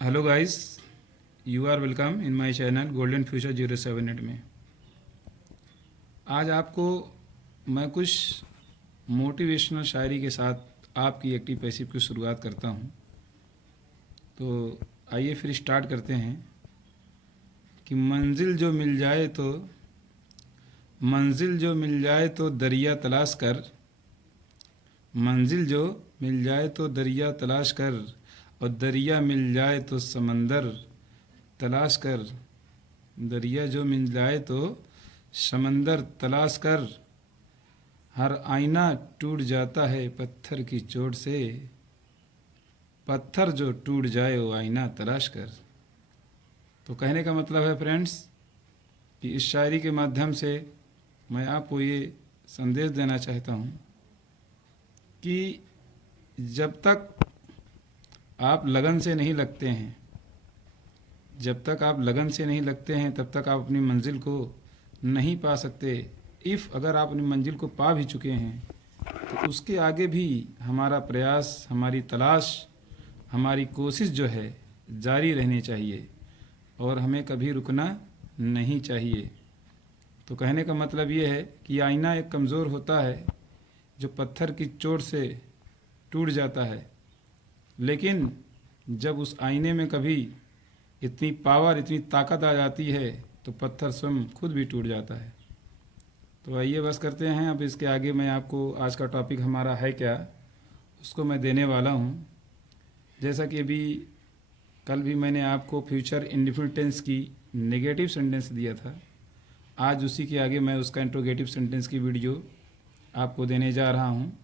Hello guys, you are welcome in my channel golden future 078 में। आज आपको मैं कुछ मोटिवेशनल शायरी के साथ आपकी एक्टिव पैसिव की शुरुआत करता हूँ। तो आइए फिर स्टार्ट करते हैं कि मंजिल जो मिल जाए तो दरिया तलाश कर। मंजिल जो मिल जाए तो दरिया तलाश कर, और दरिया मिल जाए तो समंदर तलाश कर। दरिया जो मिल जाए तो समंदर तलाश कर। हर आईना टूट जाता है पत्थर की चोट से। पत्थर जो टूट जाए वो आईना तलाश कर। तो कहने का मतलब है फ्रेंड्स कि इस शायरी के माध्यम से मैं आपको ये संदेश देना चाहता हूँ कि जब तक आप लगन से नहीं लगते हैं, जब तक आप लगन से नहीं लगते हैं तब तक आप अपनी मंजिल को नहीं पा सकते। अगर आप अपनी मंजिल को पा भी चुके हैं तो उसके आगे भी हमारा प्रयास, हमारी तलाश, हमारी कोशिश जो है जारी रहनी चाहिए और हमें कभी रुकना नहीं चाहिए। तो कहने का मतलब ये है कि आईना एक कमज़ोर होता है जो पत्थर की चोट से टूट जाता है, लेकिन जब उस आईने में कभी इतनी पावर, इतनी ताकत आ जाती है तो पत्थर स्वयं खुद भी टूट जाता है। तो आइए बस करते हैं। अब इसके आगे मैं आपको आज का टॉपिक हमारा है क्या, उसको मैं देने वाला हूँ। जैसा कि अभी कल भी मैंने आपको फ्यूचर इंडेफिनिट टेंस की नेगेटिव सेंटेंस दिया था, आज उसी के आगे मैं उसका इंट्रोगेटिव सेंटेंस की वीडियो आपको देने जा रहा हूँ।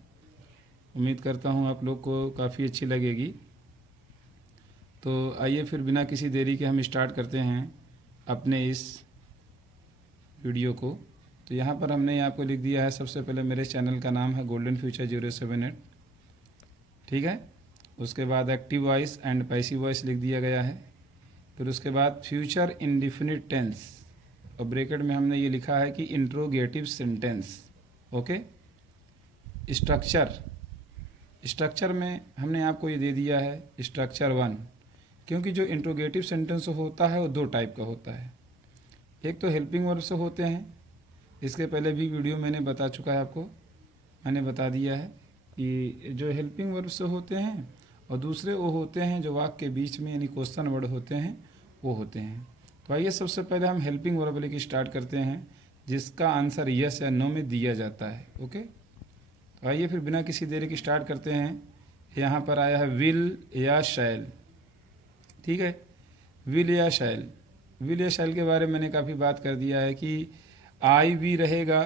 उम्मीद करता हूँ आप लोग को काफ़ी अच्छी लगेगी। तो आइए फिर बिना किसी देरी के हम स्टार्ट करते हैं अपने इस वीडियो को। तो यहाँ पर हमने आपको लिख दिया है, सबसे पहले मेरे चैनल का नाम है गोल्डन फ्यूचर 078, ठीक है। उसके बाद active voice and passive voice लिख दिया गया है। फिर उसके बाद फ्यूचर इंडेफिनिट टेंस, और ब्रैकेट में हमने ये लिखा है कि इंट्रोगेटिव सेंटेंस। ओके। स्ट्रक्चर में हमने आपको ये दे दिया है स्ट्रक्चर 1, क्योंकि जो इंट्रोगेटिव सेंटेंस होता है वो दो टाइप का होता है। एक तो हेल्पिंग वर्ब से होते हैं, इसके पहले भी वीडियो मैंने बता चुका है आपको, मैंने बता दिया है कि जो हेल्पिंग वर्ब से होते हैं, और दूसरे वो होते हैं जो वाक्य के बीच में यानी क्वेश्चन वर्ड होते हैं, वो होते हैं। तो आइए सबसे पहले हम हेल्पिंग वर्ब लेके स्टार्ट करते हैं जिसका आंसर यस या नो में दिया जाता है। ओके। तो आइए फिर बिना किसी देरी की स्टार्ट करते हैं। यहाँ पर आया है विल या शैल, ठीक है। विल या शैल, विल या शैल के बारे में मैंने काफ़ी बात कर दिया है कि आई भी रहेगा,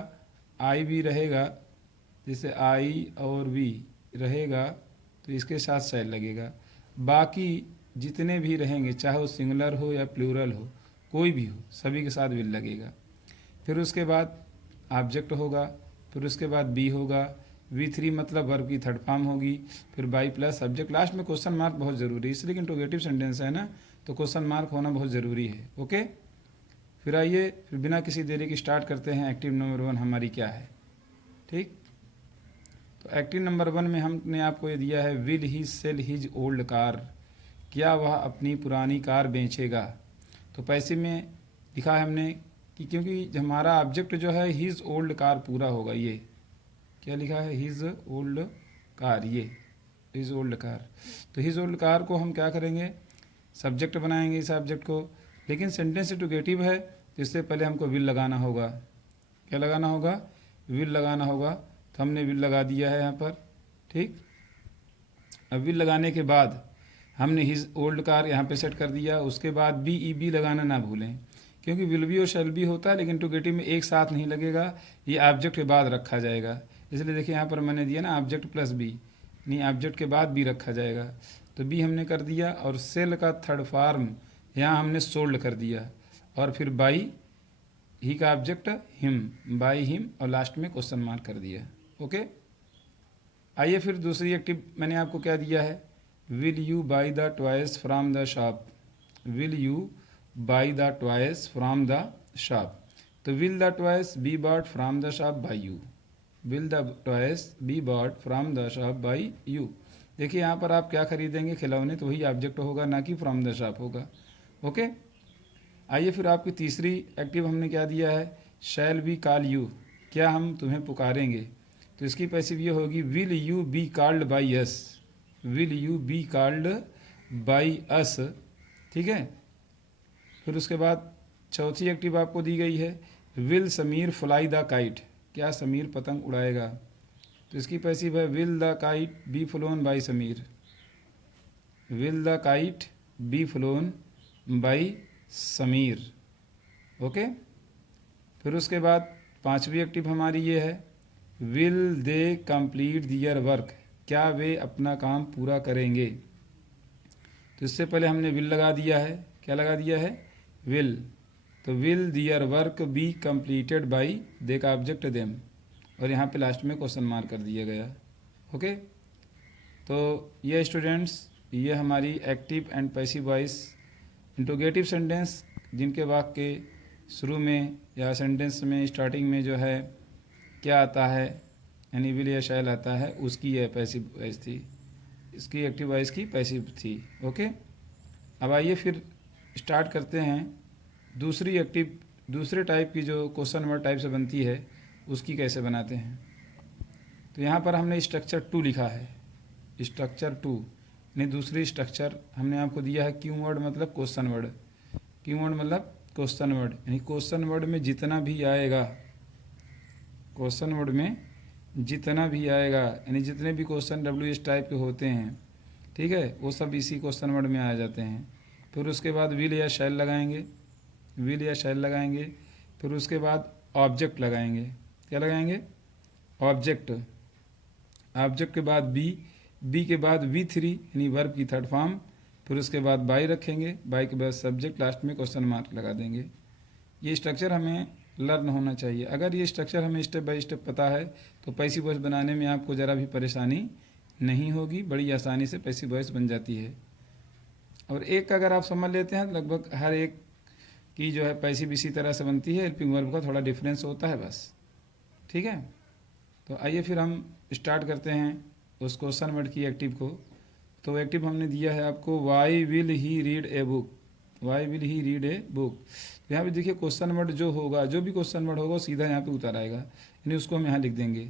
जैसे आई और भी रहेगा तो इसके साथ शैल लगेगा। बाकी जितने भी रहेंगे, चाहे वो सिंगुलर हो या प्लूरल हो, कोई भी हो, सभी के साथ विल लगेगा। फिर उसके बाद ऑब्जेक्ट होगा, फिर उसके बाद बी होगा, V3 मतलब वर्ब की थर्ड फॉर्म होगी, फिर बाई प्लस सब्जेक्ट, लास्ट में क्वेश्चन मार्क बहुत ज़रूरी है, इसलिए इंट्रोगेटिव सेंटेंस है ना, तो क्वेश्चन मार्क होना बहुत ज़रूरी है। ओके। फिर आइए फिर बिना किसी देरी की स्टार्ट करते हैं। एक्टिव नंबर 1 हमारी क्या है, ठीक। तो एक्टिव नंबर 1 में हमने आपको ये दिया है will he sell his old car, क्या वह अपनी पुरानी कार बेचेगा। तो पैसे में लिखा है हमने कि क्योंकि हमारा ऑब्जेक्ट जो है हिज ओल्ड कार पूरा होगा, ये क्या लिखा है हिज ओल्ड कार, ये हिज ओल्ड कार। तो हिज ओल्ड कार को हम क्या करेंगे, सब्जेक्ट बनाएंगे इस ऑब्जेक्ट को, लेकिन सेंटेंस इंट्रोगेटिव है तो इससे पहले हमको विल लगाना होगा। क्या लगाना होगा, विल लगाना होगा। तो हमने विल लगा दिया है यहाँ पर, ठीक। अब विल लगाने के बाद हमने हिज ओल्ड कार यहाँ पे सेट कर दिया। उसके बाद बी लगाना ना भूलें, क्योंकि विल बी और शैल बी होता है, लेकिन इंट्रोगेटिव में एक साथ नहीं लगेगा, ये ऑब्जेक्ट के बाद रखा जाएगा। इसलिए देखिए यहाँ पर मैंने दिया ना ऑब्जेक्ट प्लस बी, नहीं ऑब्जेक्ट के बाद बी रखा जाएगा। तो बी हमने कर दिया, और सेल का थर्ड फॉर्म यहाँ हमने सोल्ड कर दिया, और फिर बाई ही का ऑब्जेक्ट हिम, बाई हिम, और लास्ट में क्वेश्चन मार्क कर दिया। ओके। आइए फिर दूसरी एक्टिव मैंने आपको क्या दिया है, will you buy the toys from the shop. Will you buy the toys from the shop. तो will the toys be bought from the shop by you, will the toys be bought from the shop by you. देखिए यहाँ पर आप क्या खरीदेंगे, खिलौने, तो वही ऑब्जेक्ट होगा, ना कि फ्रॉम द शॉप होगा। ओके, आइए फिर आपकी तीसरी एक्टिव हमने क्या दिया है, शैल बी कॉल यू, क्या हम तुम्हें पुकारेंगे। तो इसकी पैसिव ये होगी will you be called by us, will you be called by us. ठीक है, फिर उसके बाद चौथी एक्टिव आपको दी गई है will Sameer fly the kite, क्या समीर पतंग उड़ाएगा। तो इसकी पैसिव है will the kite be flown by Sameer, will the kite be flown by Sameer. Okay, फिर उसके बाद पांचवी एक्टिव हमारी ये है will they complete their work, क्या वे अपना काम पूरा करेंगे। तो इससे पहले हमने विल लगा दिया है, क्या लगा दिया है, विल। तो will their work be completed by they का ऑब्जेक्ट देम, और यहाँ पे लास्ट में क्वेश्चन मार्क कर दिया गया। ओके, तो ये स्टूडेंट्स, ये हमारी active and passive voice interrogative sentence, जिनके वाक्य शुरू में या सेंटेंस में स्टार्टिंग में जो है क्या आता है, यानी विल या शैल आता है, उसकी यह पैसिव वॉइस थी, इसकी एक्टिव वॉइस की पैसिव थी। ओके, अब आइए फिर स्टार्ट करते हैं दूसरी एक्टिव, दूसरे टाइप की जो क्वेश्चन वर्ड टाइप से बनती है उसकी कैसे बनाते हैं। तो यहाँ पर हमने स्ट्रक्चर 2 लिखा है, स्ट्रक्चर 2 यानी दूसरी स्ट्रक्चर हमने आपको दिया है क्यू वर्ड मतलब क्वेश्चन वर्ड, क्यू वर्ड मतलब क्वेश्चन वर्ड, यानी क्वेश्चन वर्ड में जितना भी आएगा, क्वेश्चन वर्ड में जितना भी आएगा, यानी जितने भी क्वेश्चन WH टाइप के होते हैं, ठीक है, वो सब इसी क्वेश्चन वर्ड में आ जाते हैं। फिर उसके बाद विल या शैल लगाएंगे, विल या शैल लगाएंगे, फिर उसके बाद ऑब्जेक्ट लगाएंगे, क्या लगाएंगे, ऑब्जेक्ट, ऑब्जेक्ट के बाद बी के बाद V3 यानी वर्ब की थर्ड फॉर्म, फिर उसके बाद बाई रखेंगे, बाई के बाद सब्जेक्ट, लास्ट में क्वेश्चन मार्क लगा देंगे। ये स्ट्रक्चर हमें लर्न होना चाहिए। अगर ये स्ट्रक्चर हमें स्टेप बाय स्टेप पता है तो पैसिव वॉइस बनाने में आपको ज़रा भी परेशानी नहीं होगी, बड़ी आसानी से पैसिव वॉइस बन जाती है। और एक अगर आप समझ लेते हैं तो लगभग हर एक की जो है पैसिव इसी तरह से बनती है, हेल्पिंग वर्ब का थोड़ा डिफरेंस होता है बस। ठीक है, तो आइए फिर हम स्टार्ट करते हैं उस क्वेश्चन वर्ड की एक्टिव को। तो एक्टिव हमने दिया है आपको why will he read a book, why will he read a book. तो यहाँ पे देखिए क्वेश्चन वर्ड जो होगा, जो भी क्वेश्चन वर्ड होगा वो सीधा यहाँ पे उतर आएगा, यानी उसको हम यहाँ लिख देंगे,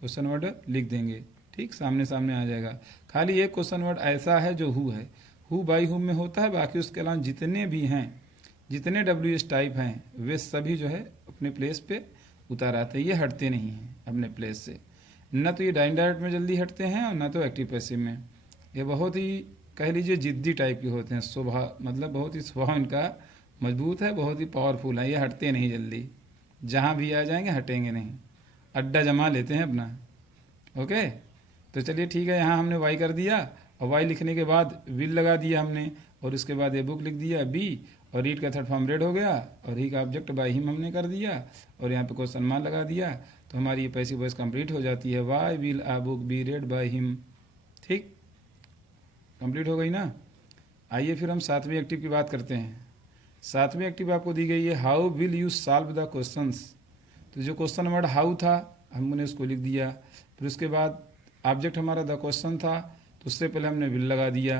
क्वेश्चन वर्ड लिख देंगे, ठीक, सामने सामने आ जाएगा। खाली एक क्वेश्चन वर्ड ऐसा है जो हु है, हु बाई हुम में होता है, बाकी उसके अलावा जितने भी हैं, जितने WH टाइप हैं वे सभी जो है अपने प्लेस पे उतार आते हैं, ये हटते नहीं हैं अपने प्लेस से, न तो ये डायरेक्ट में जल्दी हटते हैं और न तो एक्टिव पैसिव में। ये बहुत ही कह लीजिए जिद्दी टाइप के होते हैं, स्वभाव मतलब बहुत ही स्वभाव इनका मजबूत है, बहुत ही पावरफुल है, ये हटते नहीं जल्दी, जहाँ भी आ जाएंगे हटेंगे नहीं, अड्डा जमा लेते हैं अपना। ओके, तो चलिए ठीक है, यहाँ हमने वाई कर दिया, और वाई लिखने के बाद विल लगा दिया हमने, और उसके बाद ये बुक लिख दिया बी, और रीड का थर्ड फॉर्म रेड हो गया, और ही का ऑब्जेक्ट बाय हिम हमने कर दिया, और यहाँ पे क्वेश्चन मार्क लगा दिया, तो हमारी ये पैसिव वॉइस कंप्लीट हो जाती है, why will a book be read by him. ठीक, कंप्लीट हो गई ना। आइए फिर हम सातवीं एक्टिव की बात करते हैं। सातवीं एक्टिव आपको दी गई है how will you solve the questions. तो जो क्वेश्चन वर्ड हाउ था हमने उसको लिख दिया, फिर उसके बाद ऑब्जेक्ट हमारा द क्वेश्चन था, तो उससे पहले हमने विल लगा दिया,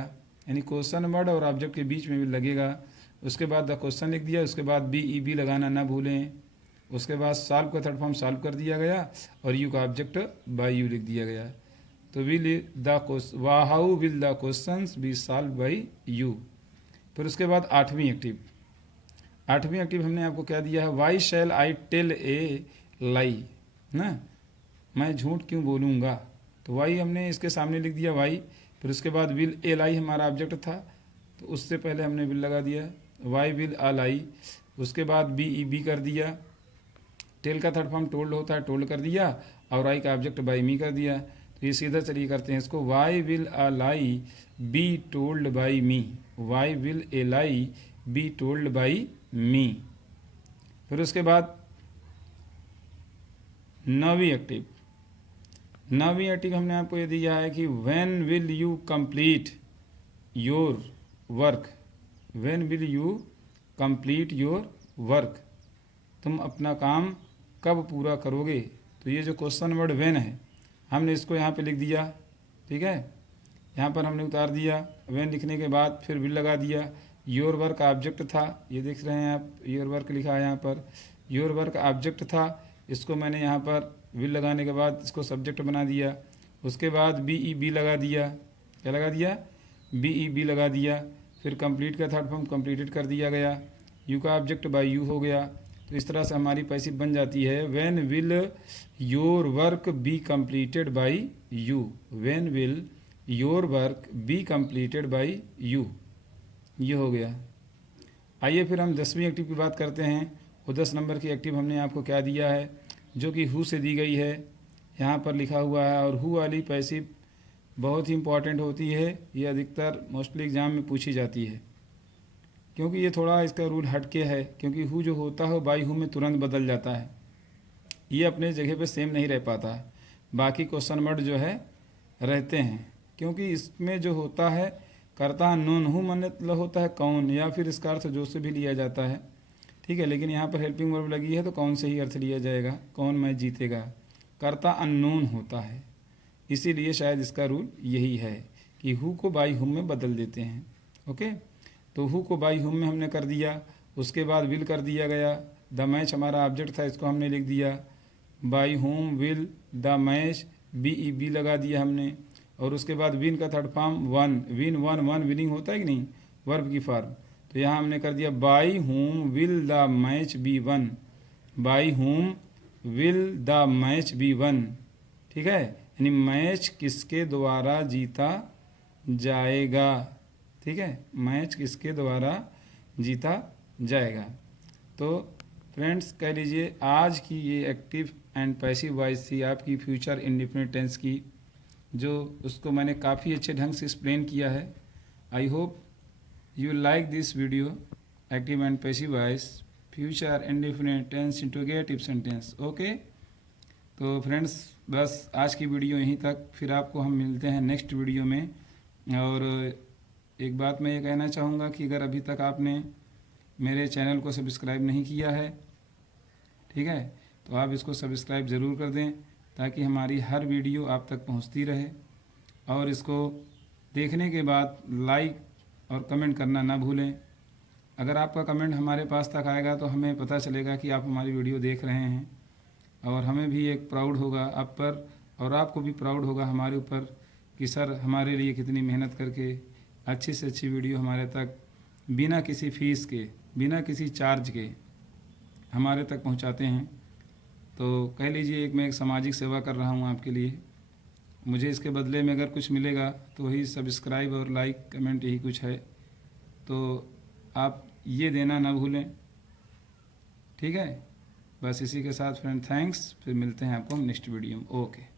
यानी क्वेश्चन वर्ड और ऑब्जेक्ट के बीच में विल लगेगा। उसके बाद द क्वेश्चन लिख दिया, उसके बाद बी लगाना ना भूलें, उसके बाद सॉल्व का थर्ड फॉर्म सॉल्व कर दिया गया, और यू का ऑब्जेक्ट बाय यू लिख दिया गया। तो will the how will the questions be solve by you. फिर उसके बाद आठवीं एक्टिव, आठवीं एक्टिव हमने आपको क्या दिया है, Y shell I tell a लाई, ना मैं झूठ क्यों बोलूँगा। तो वाई हमने इसके सामने लिख दिया वाई, फिर उसके बाद विल ए लाई हमारा ऑब्जेक्ट था, तो उससे पहले हमने विल लगा दिया, वाई विल आ लाई, उसके बाद बी कर दिया, टेल का थर्ड फॉर्म टोल्ड होता है, टोल्ड कर दिया, और आई का ऑब्जेक्ट बाई मी कर दिया। तो ये सीधा चलिए करते हैं इसको, why will a lie be told by me, why will a lie be told by me. फिर उसके बाद नौवीं एक्टिव, नौवीं एक्टिव हमने आपको ये दिया है कि when will you complete your work, when will you complete your work, तुम अपना काम कब पूरा करोगे। तो ये जो क्वेश्चन वर्ड व्हेन है हमने इसको यहाँ पे लिख दिया, ठीक है, यहाँ पर हमने उतार दिया। व्हेन लिखने के बाद फिर विल लगा दिया। योर वर्क ऑब्जेक्ट था, ये देख रहे हैं आप, योर वर्क लिखा है यहाँ पर, योर वर्क ऑब्जेक्ट था, इसको मैंने यहाँ पर विल लगाने के बाद इसको सब्जेक्ट बना दिया। उसके बाद बी लगा दिया, क्या लगा दिया, बी लगा दिया। फिर कंप्लीट का थर्ड फॉर्म कंप्लीटेड कर दिया गया। यू का ऑब्जेक्ट बाय यू हो गया। तो इस तरह से हमारी पैसिव बन जाती है, when will your work be completed by you, when will your work be completed by you, ये हो गया। आइए फिर हम 10वीं एक्टिव की बात करते हैं। वो 10 नंबर की एक्टिव हमने आपको क्या दिया है, जो कि हु से दी गई है, यहाँ पर लिखा हुआ है। और हु वाली पैसिव बहुत ही इंपॉर्टेंट होती है, ये अधिकतर मोस्टली एग्ज़ाम में पूछी जाती है, क्योंकि ये थोड़ा इसका रूल हटके है, क्योंकि हु जो होता है बाई हु में तुरंत बदल जाता है, ये अपने जगह पे सेम नहीं रह पाता है। बाकी क्वेश्चन वर्ड जो है रहते हैं, क्योंकि इसमें जो होता है कर्ता अननोन, हु मतलब होता है कौन, या फिर इसका अर्थ जो से भी लिया जाता है, ठीक है। लेकिन यहाँ पर हेल्पिंग वर्ब लगी है तो कौन से ही अर्थ लिया जाएगा, कौन मैच जीतेगा, कर्ता अननोन होता है, इसीलिए शायद इसका रूल यही है कि हु को बाई हुम में बदल देते हैं। ओके, तो हु को बाई हुम में हमने कर दिया। उसके बाद विल कर दिया गया। द मैच हमारा ऑब्जेक्ट था, इसको हमने लिख दिया by whom will the match, B लगा दिया हमने। और उसके बाद विन का third form one, win one winning होता है कि नहीं, वर्ब की फॉर्म। तो यहाँ हमने कर दिया by whom will the match be won, by whom will the match be won, ठीक है, यानी मैच किसके द्वारा जीता जाएगा, ठीक है, मैच किसके द्वारा जीता जाएगा। तो फ्रेंड्स कह लीजिए आज की ये एक्टिव एंड पैसिव वॉइस थी आपकी फ्यूचर इंडेफिनिट टेंस की, जो उसको मैंने काफ़ी अच्छे ढंग से एक्सप्लेन किया है। I hope you like this video, active and passive voice future indefinite tense interrogative sentence. Okay, तो फ्रेंड्स बस आज की वीडियो यहीं तक, फिर आपको हम मिलते हैं नेक्स्ट वीडियो में। और एक बात मैं ये कहना चाहूँगा कि अगर अभी तक आपने मेरे चैनल को सब्सक्राइब नहीं किया है, ठीक है, तो आप इसको सब्सक्राइब ज़रूर कर दें, ताकि हमारी हर वीडियो आप तक पहुंचती रहे। और इसको देखने के बाद लाइक और कमेंट करना ना भूलें। अगर आपका कमेंट हमारे पास तक आएगा तो हमें पता चलेगा कि आप हमारी वीडियो देख रहे हैं, और हमें भी एक प्राउड होगा आप पर, और आपको भी प्राउड होगा हमारे ऊपर कि सर हमारे लिए कितनी मेहनत करके अच्छी से अच्छी वीडियो हमारे तक बिना किसी फ़ीस के, बिना किसी चार्ज के हमारे तक पहुंचाते हैं। तो कह लीजिए एक सामाजिक सेवा कर रहा हूं आपके लिए। मुझे इसके बदले में अगर कुछ मिलेगा तो वही सब्सक्राइब और लाइक कमेंट, यही कुछ है। तो आप ये देना ना भूलें, ठीक है। बस इसी के साथ फ्रेंड थैंक्स, फिर मिलते हैं आपको नेक्स्ट वीडियो में। ओके।